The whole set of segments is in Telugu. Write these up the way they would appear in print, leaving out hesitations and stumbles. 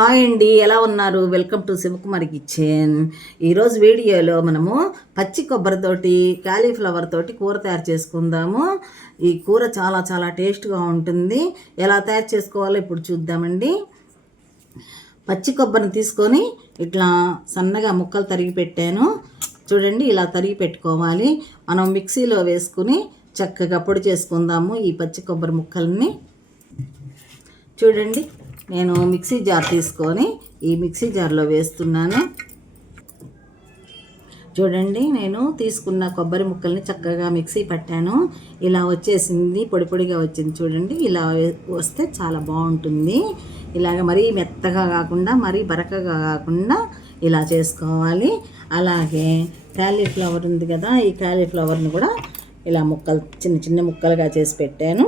హాయ్ అండి, ఎలా ఉన్నారు? Welcome to Sivakumari kitchen. ఈరోజు వీడియోలో మనము పచ్చి కొబ్బరితోటి కాలీఫ్లవర్ తోటి కూర తయారు చేసుకుందాము. ఈ కూర చాలా చాలా టేస్ట్గా ఉంటుంది. ఎలా తయారు చేసుకోవాలో ఇప్పుడు చూద్దామండి. పచ్చి కొబ్బరిని తీసుకొని ఇట్లా సన్నగా ముక్కలు తరిగి పెట్టాను. చూడండి, ఇలా తరిగి పెట్టుకోవాలి. మనం మిక్సీలో వేసుకుని చక్కగా పొడి చేసుకుందాము ఈ పచ్చి కొబ్బరి ముక్కల్ని. చూడండి, నేను మిక్సీ జార్ తీసుకొని ఈ మిక్సీ జార్లో వేస్తున్నాను. చూడండి, నేను తీసుకున్న కొబ్బరి ముక్కల్ని చక్కగా మిక్సీ పట్టాను. ఇలా వచ్చేసింది, పొడి పొడిగా వచ్చింది. చూడండి, ఇలా వస్తే చాలా బాగుంటుంది. ఇలాగ మరీ మెత్తగా కాకుండా మరీ బరకగా కాకుండా ఇలా చేసుకోవాలి. అలాగే కాలీఫ్లవర్ ఉంది కదా, ఈ కాలీఫ్లవర్ని కూడా ఇలా ముక్కలు చిన్న చిన్న ముక్కలుగా చేసి పెట్టాను.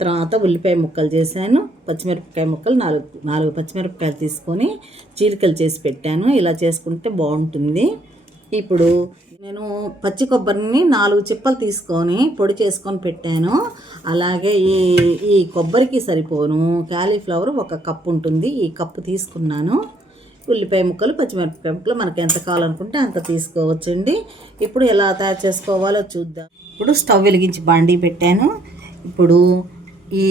తర్వాత ఉల్లిపాయ ముక్కలు చేశాను. పచ్చిమిరపకాయ ముక్కలు నాలుగు పచ్చిమిరపకాయలు తీసుకొని చీలికలు చేసి పెట్టాను. ఇలా చేసుకుంటే బాగుంటుంది. ఇప్పుడు నేను పచ్చి కొబ్బరిని 4 చిప్పలు తీసుకొని పొడి చేసుకొని పెట్టాను. అలాగే ఈ కొబ్బరికి సరిపోను కాలీఫ్లవర్ 1 కప్పు ఉంటుంది. ఈ కప్పు తీసుకున్నాను. ఉల్లిపాయ ముక్కలు, పచ్చిమిరపకాయ ముక్కలు మనకు ఎంత కావాలనుకుంటే అంత తీసుకోవచ్చండి. ఇప్పుడు ఎలా తయారు చేసుకోవాలో చూద్దాం. ఇప్పుడు స్టవ్ వెలిగించి బాండీ పెట్టాను. ఇప్పుడు ఈ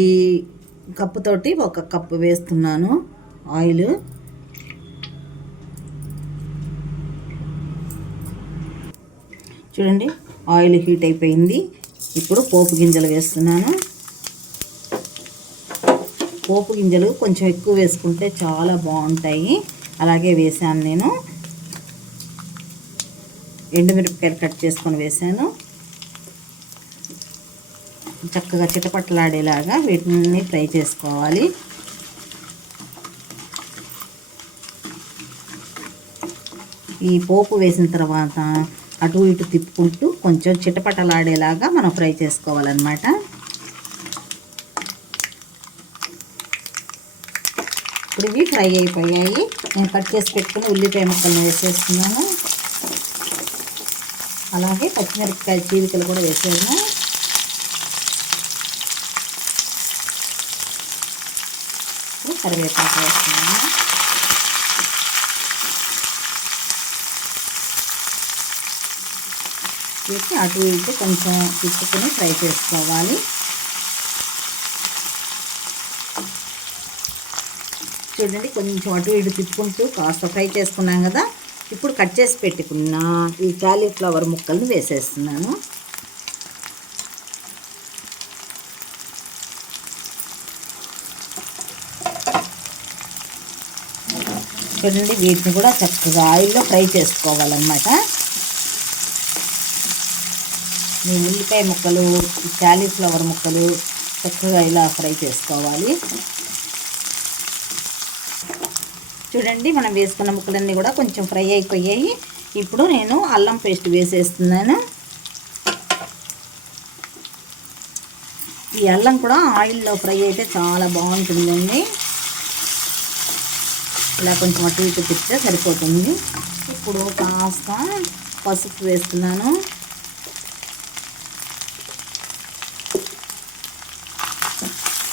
కప్పుతోటి 1 కప్పు వేస్తున్నాను ఆయిల్. చూడండి, ఆయిల్ హీట్ అయిపోయింది. ఇప్పుడు పోపు గింజలు వేస్తున్నాను. పోపు గింజలు కొంచెం ఎక్కువ వేసుకుంటే చాలా బాగుంటాయి. అలాగే వేసాను. నేను ఎండుమిరపకాయలు కట్ చేసుకొని వేసాను. చక్కగా చిటపట్లాడేలాగా వీటిని ఫ్రై చేసుకోవాలి. ఈ పోపు వేసిన తర్వాత అటు ఇటు తిప్పుకుంటూ కొంచెం చిటపటలాడేలాగా మనం ఫ్రై చేసుకోవాలన్నమాట. ఇప్పుడు ఇవి ఫ్రై అయిపోయాయి. నేను కట్ చేసి పెట్టుకుని ఉల్లిపాయ ముక్కలను వేసేస్తున్నాను. అలాగే పచ్చిమిరపకాయ చీలికలు కూడా వేసాను. కరివేపాకు వేస్తున్నాను. వేసి అటు ఇటు కొంచెం తిప్పుకొని ఫ్రై చేసుకోవాలి. చూడండి, కొంచెం అటు ఇటు తిప్పుకుంటూ కాస్త ఫ్రై చేసుకున్నాం కదా. ఇప్పుడు కట్ చేసి పెట్టుకున్న ఈ కాలీఫ్లవర్ ముక్కలను వేసేస్తున్నాను. చూడండి, వీటిని కూడా చక్కగా ఆయిల్లో ఫ్రై చేసుకోవాలన్నమాట. ఈ ఉల్లిపాయ ముక్కలు, కాలీఫ్లవర్ ముక్కలు చక్కగా ఇలా ఫ్రై చేసుకోవాలి. చూడండి, మనం వేసుకున్న ముక్కలన్నీ కూడా కొంచెం ఫ్రై అయిపోయాయి. ఇప్పుడు నేను అల్లం పేస్ట్ వేసేస్తున్నాను. ఈ అల్లం కూడా ఆయిల్లో ఫ్రై అయితే చాలా బాగుంటుందండి. ఇలా కొంచెం అటు ఇటు తిప్పితే సరిపోతుంది. ఇప్పుడు కాస్త పసుపు వేస్తున్నాను.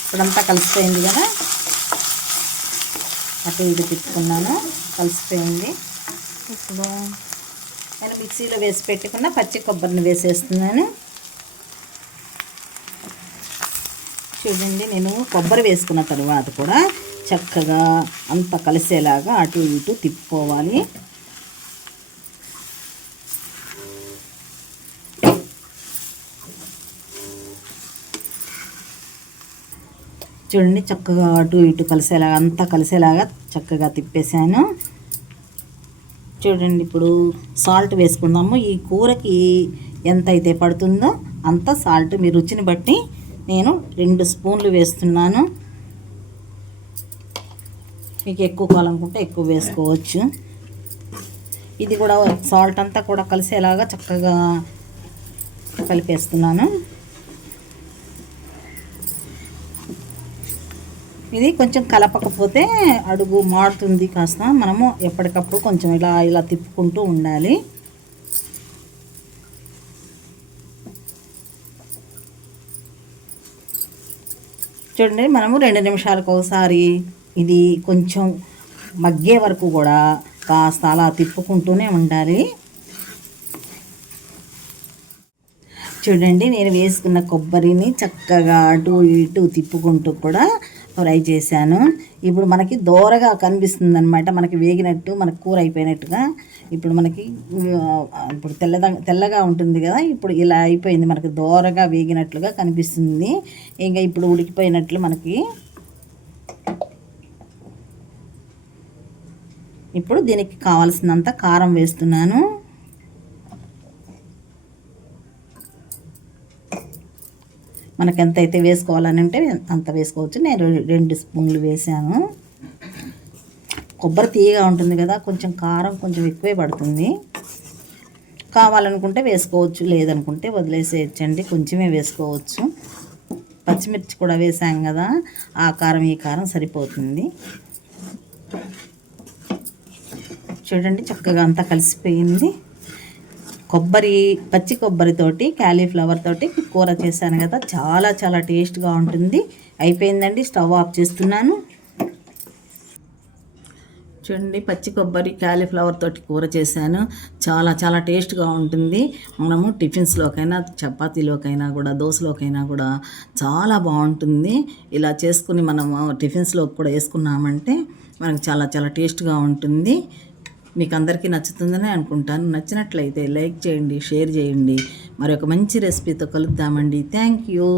ఇప్పుడంతా కలిసిపోయింది కదా, అటు ఇటు తిప్పుకున్నాను, కలిసిపోయింది. ఇప్పుడు నేను మిక్సీలో వేసి పెట్టుకున్న పచ్చి కొబ్బరిని వేసేస్తున్నాను. చూడండి, నేను కొబ్బరి వేసుకున్న తర్వాత కూడా చక్కగా అంత కలిసేలాగా అటు ఇటు తిప్పుకోవాలి. చూడండి, చక్కగా అటు ఇటు కలిసేలాగా అంతా కలిసేలాగా చక్కగా తిప్పేసాను. చూడండి, ఇప్పుడు సాల్ట్ వేసుకుందాము. ఈ కూరకి ఎంత అయితే పడుతుందో అంత సాల్ట్ మీ రుచిని బట్టి నేను 2 స్పూన్లు వేస్తున్నాను. మీకు ఎక్కువ కావాలనుకుంటే ఎక్కువ వేసుకోవచ్చు. ఇది కూడా సాల్ట్ అంతా కూడా కలిసేలాగా చక్కగా కలిపేస్తున్నాను. ఇది కొంచెం కలపకపోతే అడుగు మాడుతుంది. కాస్త మనము ఎప్పటికప్పుడు కొంచెం ఇలా ఇలా తిప్పుకుంటూ ఉండాలి. చూడండి, మనము 2 నిమిషాలకు ఒకసారి ఇది కొంచెం మగ్గే వరకు కూడా కాస్త అలా తిప్పుకుంటూనే ఉండాలి. చూడండి, నేను వేసుకున్న కొబ్బరిని చక్కగా అటు ఇటు తిప్పుకుంటూ కూడా ఫ్రై చేశాను. ఇప్పుడు మనకి దోరగా కనిపిస్తుంది అనమాట, మనకి వేగినట్టు, మనకు కూర అయిపోయినట్టుగా. ఇప్పుడు మనకి ఇప్పుడు తెల్లగా ఉంటుంది కదా, ఇప్పుడు ఇలా అయిపోయింది, మనకి దోరగా వేగినట్లుగా కనిపిస్తుంది. ఇంకా ఇప్పుడు ఉడికిపోయినట్లు మనకి. ఇప్పుడు దీనికి కావాల్సినంత కారం వేస్తున్నాను. మనకు ఎంత అయితే వేసుకోవాలని అంటే అంత వేసుకోవచ్చు. నేను 2 స్పూన్లు వేసాను. కొబ్బరి తీయగా ఉంటుంది కదా, కొంచెం కారం కొంచెం ఎక్కువే పడుతుంది. కావాలనుకుంటే వేసుకోవచ్చు, లేదనుకుంటే వదిలేసేయచ్చండి, కొంచెమే వేసుకోవచ్చు. పచ్చిమిర్చి కూడా వేసాం కదా, ఆ కారం ఈ కారం సరిపోతుంది. చూడండి, చక్కగా అంతా కలిసిపోయింది. పచ్చి కొబ్బరితోటి క్యాలీఫ్లవర్ తోటి కూర చేశాను కదా, చాలా చాలా టేస్ట్గా ఉంటుంది. అయిపోయిందండి, స్టవ్ ఆఫ్ చేస్తున్నాను. చూడండి, పచ్చి కొబ్బరి క్యాలీఫ్లవర్ తోటి కూర చేశాను. చాలా చాలా టేస్ట్గా ఉంటుంది. మనము టిఫిన్స్లోకైనా, చపాతీలోకైనా కూడా, దోశలోకైనా కూడా చాలా బాగుంటుంది. ఇలా చేసుకుని మనము టిఫిన్స్లోకి కూడా వేసుకున్నామంటే మనకు చాలా చాలా టేస్ట్గా ఉంటుంది. మీకు అందరికీ నచ్చుతుందని అనుకుంటాను. నచ్చినట్లయితే లైక్ చేయండి, షేర్ చేయండి. మరి ఒక మంచి రెసిపీతో కలుద్దామండి. Thank you.